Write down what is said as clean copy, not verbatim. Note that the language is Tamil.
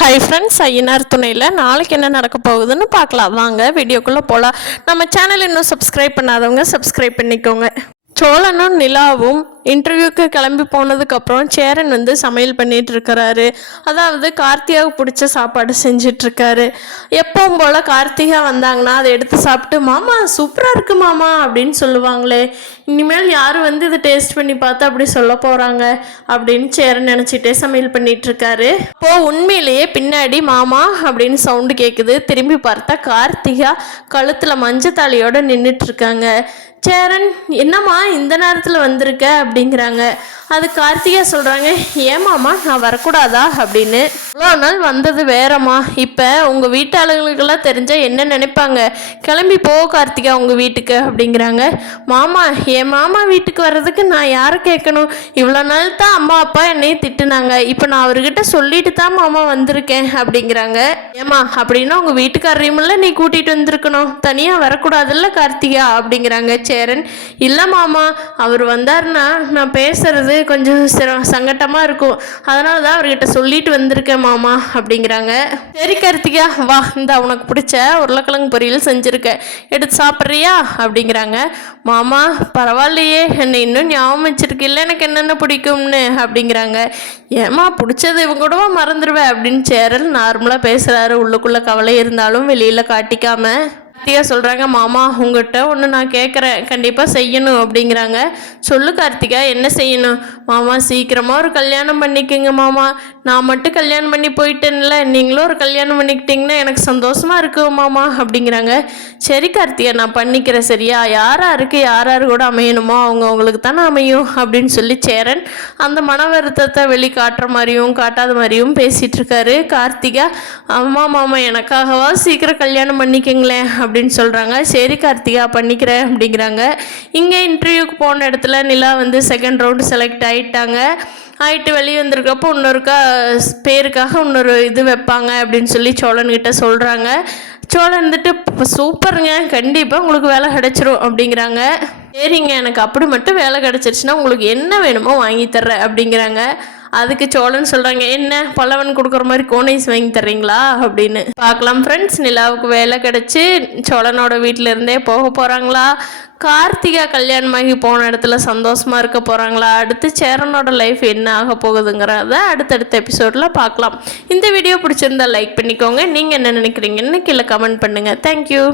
ஹை ஃப்ரெண்ட்ஸ், ஐயனார் துணையில் நாளைக்கு என்ன நடக்க போகுதுன்னு பார்க்கலாம். வாங்க வீடியோக்குள்ளே போகலாம். நம்ம சேனல் இன்னும் சப்ஸ்கிரைப் பண்ணாதவங்க சப்ஸ்கிரைப் பண்ணிக்கோங்க. சோழனும் நிலாவும் இன்டர்வியூக்கு கிளம்பி போனதுக்கப்புறம் சேரன் சமையல் பண்ணிகிட்டு இருக்கிறாரு. அதாவது கார்த்திகாவுக்கு பிடிச்ச சாப்பாடு செஞ்சிட்ருக்காரு. எப்பவும் போல் கார்த்திகா வந்தாங்கன்னா அதை எடுத்து சாப்பிட்டு மாமா சூப்பராக இருக்குது மாமா அப்படின்னு சொல்லுவாங்களே, இனிமேல் யாரும் இதை டேஸ்ட் பண்ணி பார்த்து அப்படி சொல்ல போகிறாங்க அப்படின்னு சேரன் நினச்சிட்டே சமையல் பண்ணிகிட்ருக்காரு. இப்போது உண்மையிலேயே பின்னாடி மாமா அப்படின்னு சவுண்டு கேட்குது. திரும்பி பார்த்தா கார்த்திகா கழுத்தில் மஞ்சத்தாளியோடு நின்றுட்டுருக்காங்க. சேரன், என்னம்மா இந்த நேரத்தில் வந்திருக்க அப்படிங்கிறாங்க. அது கார்த்திகா சொல்கிறாங்க, ஏமாம்மா நான் வரக்கூடாதா அப்படின்னு. இவ்வளோ நாள் வந்தது வேறம்மா, இப்போ உங்கள் வீட்டாளர்களுக்கெல்லாம் தெரிஞ்சால் என்ன நினைப்பாங்க, கிளம்பி போ கார்த்திகா உங்கள் வீட்டுக்கு அப்படிங்கிறாங்க. மாமா, என் மாமா வீட்டுக்கு வர்றதுக்கு நான் யாரை கேட்கணும்? இவ்வளோ நாள் தான் அம்மா அப்பா என்னையும் திட்டுனாங்க, இப்போ நான் அவர்கிட்ட சொல்லிட்டு தான் மாமா வந்திருக்கேன் அப்படிங்கிறாங்க. ஏமா அப்படின்னா உங்கள் வீட்டுக்காரரையுமில்ல நீ கூட்டிகிட்டு வந்திருக்கணும், தனியாக வரக்கூடாதுல்ல கார்த்திகா அப்படிங்கிறாங்க. சேரன், இல்லை மாமா, அவர் வந்தார்னா நான் பேசுறது கொஞ்சம் சங்கட்டமாக இருக்கும், அதனால தான் அவர்கிட்ட சொல்லிட்டு வந்திருக்கேன் மாமா அப்படிங்கிறாங்க. சரி கார்த்திகா, வா இந்த உனக்கு பிடிச்ச உருளைக்கிழங்கு பொரியல் செஞ்சுருக்கேன், எடுத்து சாப்பிட்றியா அப்படிங்கிறாங்க. மாமா பரவாயில்லையே, என்னை இன்னும் ஞாபகம் வச்சிருக்கில்ல எனக்கு என்னென்ன பிடிக்கும்னு அப்படிங்கிறாங்க. ஏமா பிடிச்சது இவங்க கூடவா மறந்துடுவேன் அப்படின்னு சேரல் நார்மலாக பேசுகிறாரு. உள்ளுக்குள்ளே கவலை இருந்தாலும் வெளியில் காட்டிக்காம. கார்த்திகா சொல்கிறாங்க, மாமா உங்கள்கிட்ட ஒன்று நான் கேட்குறேன், கண்டிப்பாக செய்யணும் அப்படிங்கிறாங்க. சொல்லு கார்த்திகா, என்ன செய்யணும்? மாமா சீக்கிரமாக ஒரு கல்யாணம் பண்ணிக்கோங்க மாமா, நான் மட்டும் கல்யாணம் பண்ணி போயிட்டேன்ல, நீங்களும் ஒரு கல்யாணம் பண்ணிக்கிட்டிங்கன்னா எனக்கு சந்தோஷமாக இருக்கும் மாமா அப்படிங்கிறாங்க. சரி கார்த்திகா, நான் பண்ணிக்கிறேன் சரியா, யாராருக்கு யார் கூட அமையணுமோ அவங்களுக்கு தானே அமையும் அப்படின்னு சொல்லி சேரன் அந்த மன வருத்தத்தை வெளிக்காட்டுற மாதிரியும் காட்டாத மாதிரியும் பேசிகிட்டு இருக்காரு. கார்த்திகா, அம்மா மாமா எனக்காகவா சீக்கிரம் கல்யாணம் பண்ணிக்கங்களேன் அப்படின்னு சொல்கிறாங்க. சரி கார்த்திகா பண்ணிக்கிறேன் அப்படிங்கிறாங்க. இங்கே இன்டர்வியூக்கு போன இடத்துல நிலா செகண்ட் ரவுண்டு செலக்ட் ஆகிட்டு வெளியே வந்திருக்கப்போ இன்னொருக்கா பேருக்காக இன்னொரு இது வைப்பாங்க அப்படின்னு சொல்லி சோழன்கிட்ட சொல்கிறாங்க. சோழன் சூப்பருங்க, கண்டிப்பாக உங்களுக்கு வேலை கிடச்சிரும் அப்படிங்கிறாங்க. சரிங்க, எனக்கு அப்படி மட்டும் வேலை கிடச்சிருச்சுன்னா உங்களுக்கு என்ன வேணுமோ வாங்கி தர்றேன் அப்படிங்கிறாங்க. அதுக்கு சோழன் சொல்கிறாங்க, என்ன பல்லவன் கொடுக்குற மாதிரி கோனைஸ் வாங்கி தர்றீங்களா அப்படின்னு. பார்க்கலாம் ஃப்ரெண்ட்ஸ், நிலாவுக்கு வேலை கிடச்சி சோழனோட வீட்டிலேருந்தே போக போகிறாங்களா, கார்த்திகா கல்யாணமாகி போன இடத்துல சந்தோஷமாக இருக்க போகிறாங்களா, அடுத்து சேரனோட லைஃப் என்ன ஆக போகுதுங்கிறத அடுத்தடுத்த எபிசோடில் பார்க்கலாம். இந்த வீடியோ பிடிச்சிருந்தா லைக் பண்ணிக்கோங்க. நீங்கள் என்ன நினைக்கிறீங்கன்னு கீழே கமெண்ட் பண்ணுங்கள். தேங்க்யூ.